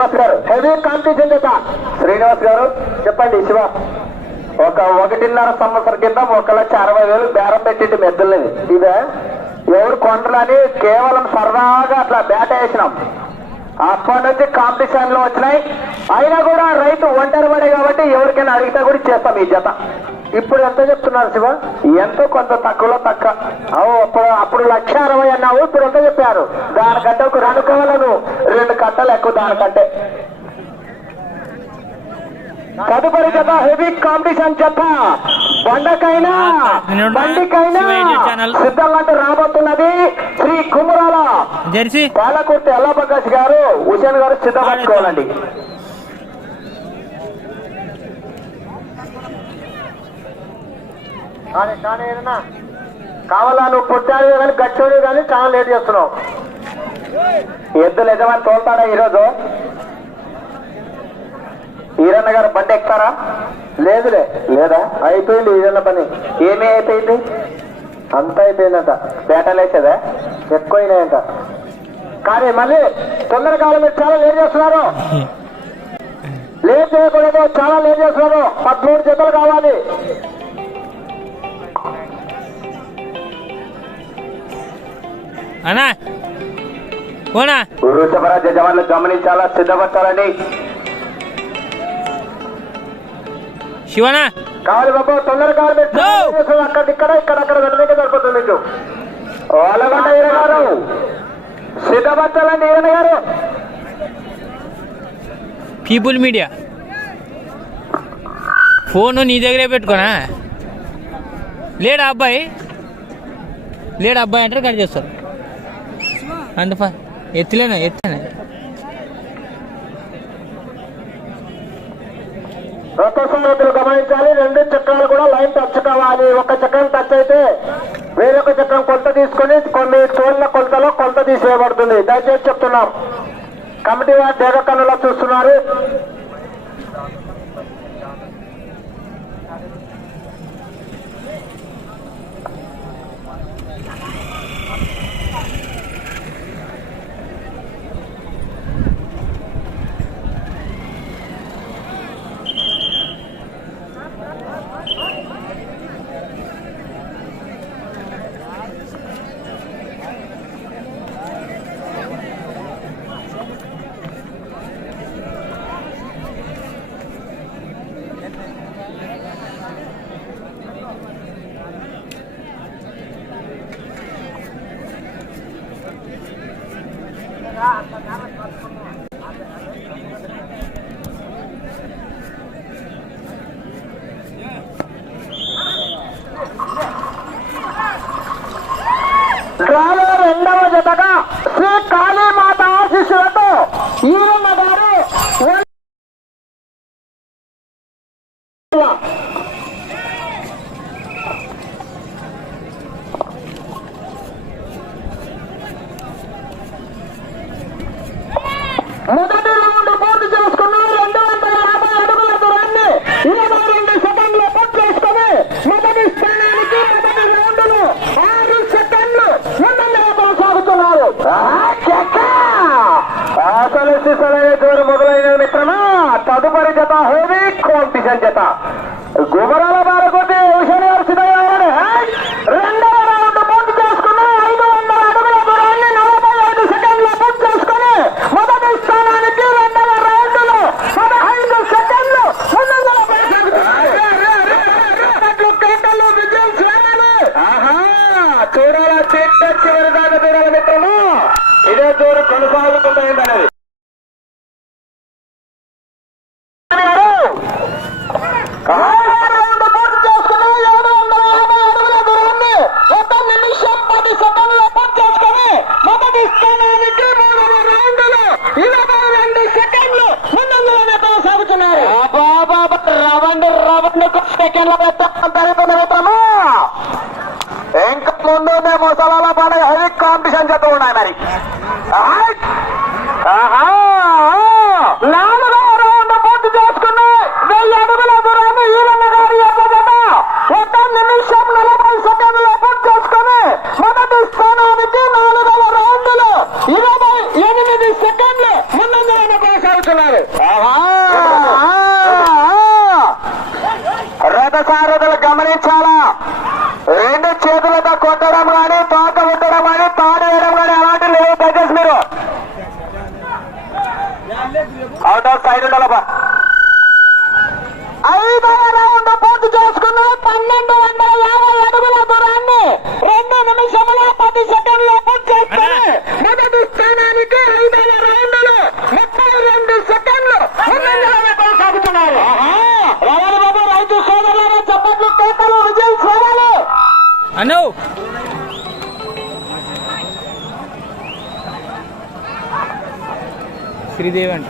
శ్రీనివాస్ గారు heavy competition చేత శ్రీనివాస్ గారు చెప్పండి శివ. ఒక ఒకటిన్నర సంవత్సరం కింద ఒక లక్ష అరవై వేలు బేరం పెట్టింది మెద్దల్ని. ఇదే? ఎవరు కొండలని కేవలం సరదాగా అట్లా బేట వేసినాం. అప్పటి నుంచి కాంపిటీషన్లో వచ్చినాయి. అయినా కూడా రైతు ఒంటరి పడే కాబట్టి ఎవరికైనా అడిగితే కూడా చేస్తాం ఈ జత. ఇప్పుడు ఎంత చెప్తున్నారు శివ? ఎంతో కొంత తక్కువలో తక్కువ. అవు అప్పుడు అప్పుడు లక్ష అరవై అన్నావు ఇప్పుడు ఎంత చెప్పారు? దానికంటే ఒక రెండు కవలను రెండు కట్టలు ఎక్కువ దానికంటే. తదుపరి జత హెవీ కాంపిటీషన్ జత బండకైనా బండికైనా. సిద్ధంగా రాబోతున్నది శ్రీ కుమరాల. జెర్సీ. పాలకుర్తి ఎల్లబకాష్ గారు హుసేన్ గారు సిద్ధపరచుకోవాలండి కావాలా? నువ్వు పుట్టాడు కానీ గట్టోడు కానీ చాలా లేట్ చేస్తున్నావు. ఎద్దులు యజమాని తోలుతాడా ఈరోజు? ఈరన్న గారు బండి ఎక్కుతారా? లేదులే. లేదా? అయిపోయింది ఈరన్న పని. ఏమీ అయిపోయింది? అంతా అయిపోయిందంట. బేటలేసేదా ఎక్కువైనాయంట. కానీ మళ్ళీ తొందరకాలం మీరు చాలా లేట్ చేస్తున్నారు. లేట్ చేయకూడదు. చాలా లేట్ చేస్తున్నారు. పదమూడు జతలు కావాలి. అన్నా జవాన్లు గమనించాలా? సిద్ధపరచాలని శివనా? కావాలి బాబు. చాలా చేస్తున్నారు. అక్కడ ఇక్కడ ఇక్కడ అక్కడ వెళ్ళడానికి సరిపోతుంది మీకు వాళ్ళగొండ ఈరణ గారు సిద్ధపరచాలండి ఈరణ గారు? పీపుల్ మీడియా ఫోన్ నీ దగ్గరే పెట్టుకోనా? లేడా అబ్బాయి? లేడా అబ్బాయి అంటారు కట్ చేస్తారు. ఫ- ఎత్తులేనా ఎత్తులేనా? ఒక్కసారి గమనించాలి. రెండు చక్రాలు కూడా లైన్ టచ్ కావాలి. ఒక చక్రం టచ్ అయితే వేరొక చక్రం కొంత తీసుకొని కొన్ని చోళ్ళ కొలతలో కొలత తీసేయబడుతుంది. దయచేసి చెప్తున్నాం. కమిటీ వారి దేగ కన్నులో చూస్తున్నారు డ్రాలో రెండవ జతగా శ్రీ కాళీమాత ఆశీస్సులతో ఈరమ్మ గారు ఒంటి- మొదటి రౌండ్ పూర్తి చేసుకుని రెండు వందల యాభై అడుగుల దూరాన్ని ఇరవై రెండు సెకండ్లు పూర్తి చేసుకుని మొదటి స్థానానికి మొదటి రౌండ్లు ఆరు సెకండ్లు ముందంగా కొనసాగుతున్నారు అసలు సిసలైన జోరు మొదలైన మిత్రమా తదుపరి జత హెవీ కాంపిటీషన్ జత గుమరాల బారకొద్ది హుషేన్ గారు సిద్ధమయ్యారని రెండవ రౌండ్ పూర్తి చేసుకుని ఐదు వందల అడుగుల దూరాన్ని నలభై ఐదు సెకండ్ల పూర్తి చేసుకుని మొదటి స్థానానికి రెండవ రౌండ్లో పదహైదు సెకండ్లు ముందంగా చూడాల చెట్ట చివరి దాకా చూడాల మిత్రము? ఇదే చూడు కొనసాగుతుందండి అనేది ఒక రవండి రవండి సెకండ్ల మిత్రము? ఇంకా ముందు ముసలాల పండుగ హెవీ కాంపిటీషన్ చేస్తూ ఉన్నాయి మరి శ్రీదేవి అంట.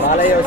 Vale, yo.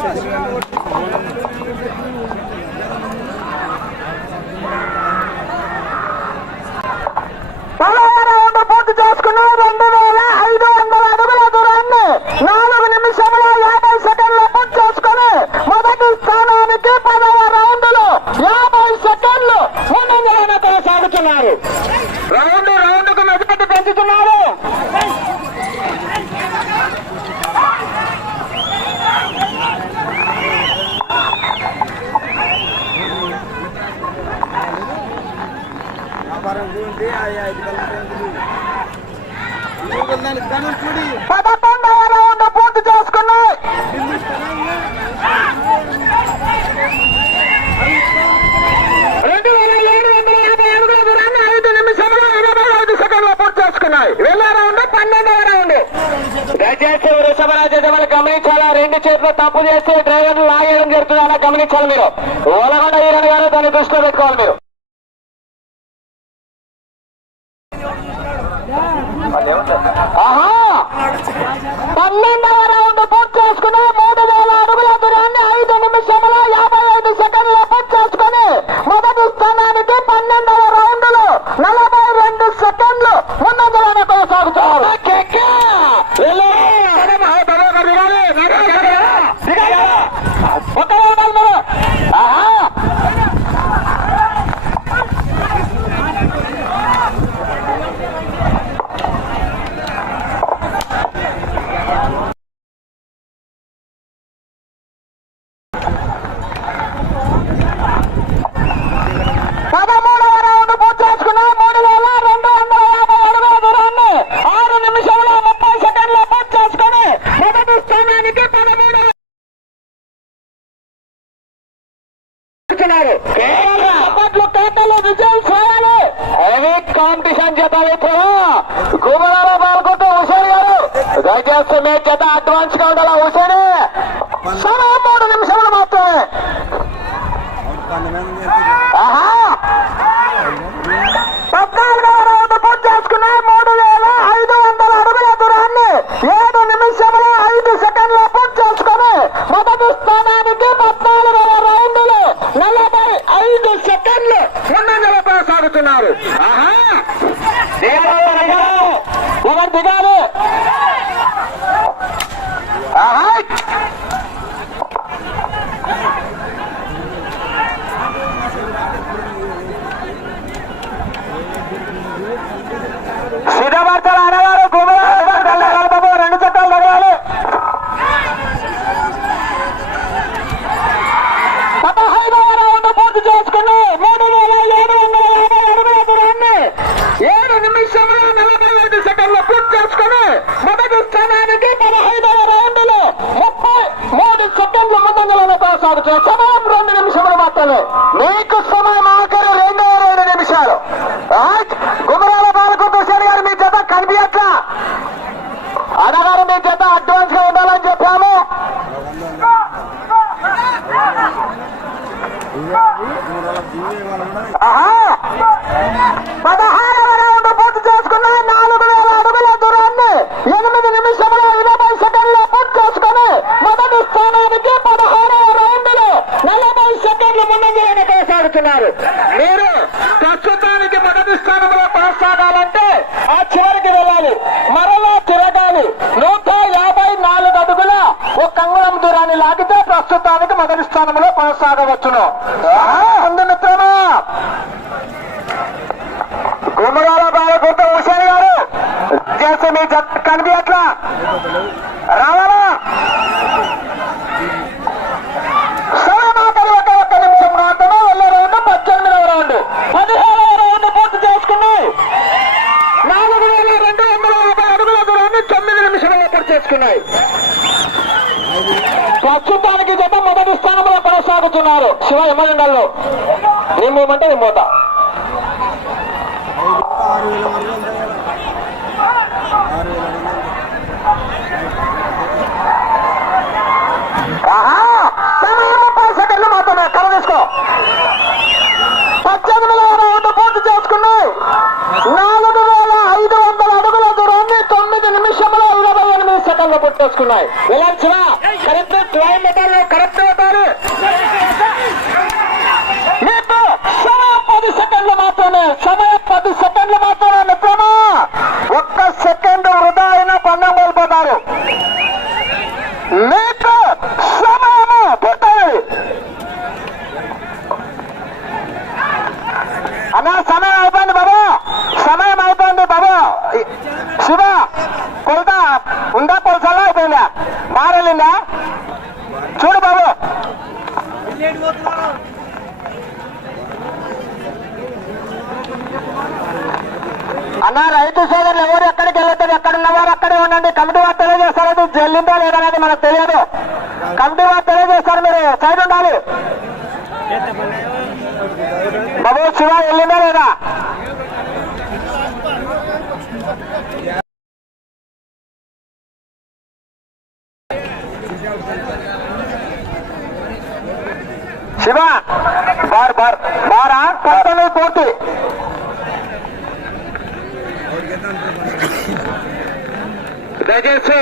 దయచేసి వృషభరాజమని గమనించాలా? రెండు చేతులు తప్పు చేస్తే డ్రైవర్లు లాగేయడం జరుగుతుంది? అలా గమనించాలి మీరు. ఓలగొండ ఈరన్ గారు దాన్ని దృష్టిలో పెట్టుకోవాలి మీరు. Bye-bye. స్థానానికి పదహైదవ రౌండ్లో ముప్పై మూడు సెకండ్లు ముందంజలను కొనసాగుతూ సమయం రెండు మాత్రమే. నీకు సమయం అడుగుతున్నారు శివ ఎమ్మెల్యేలో నేను మేమంటే నేను పోతా. ముప్పై సెకండ్లు చేసుకున్నాయి నాలుగు వేల ఐదు వందల తొమ్మిది నిమిషంలో ఇరవై ఎనిమిది సెకండ్లు శివ బార్ బార్. బారా పంతొమ్మిది కోటి దయచేసి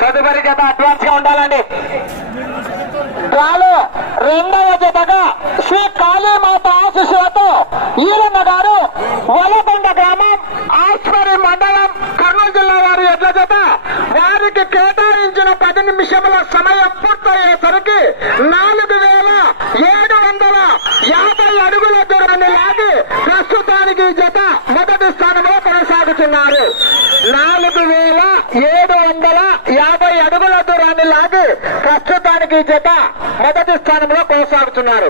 తదుపరి జత అడ్వాన్స్గా ఉండాలండి. డ్రాలో రెండవ జతగా శ్రీ కాళీమాత ఆశిస్సులతో ఈరన్న గారు వలప గ్రామం ఆస్వరి మండలం కర్నూలు జిల్లా వారి ఎడ్ల చేత వారికి కేటాయించిన పది నిమిషముల సమయం పూర్తయ్యేసరికి నాలుగు వేల ఏడు వందల యాభై అడుగుల దూరాన్ని లాగి ప్రస్తుతానికి జత మొదటి స్థానంలో కొనసాగుతున్నారు. నాలుగు వేల ఏడు వందల యాభై అడుగుల దూరాన్ని లాగి ప్రస్తుతానికి జత మొదటి స్థానంలో కొనసాగుతున్నారు.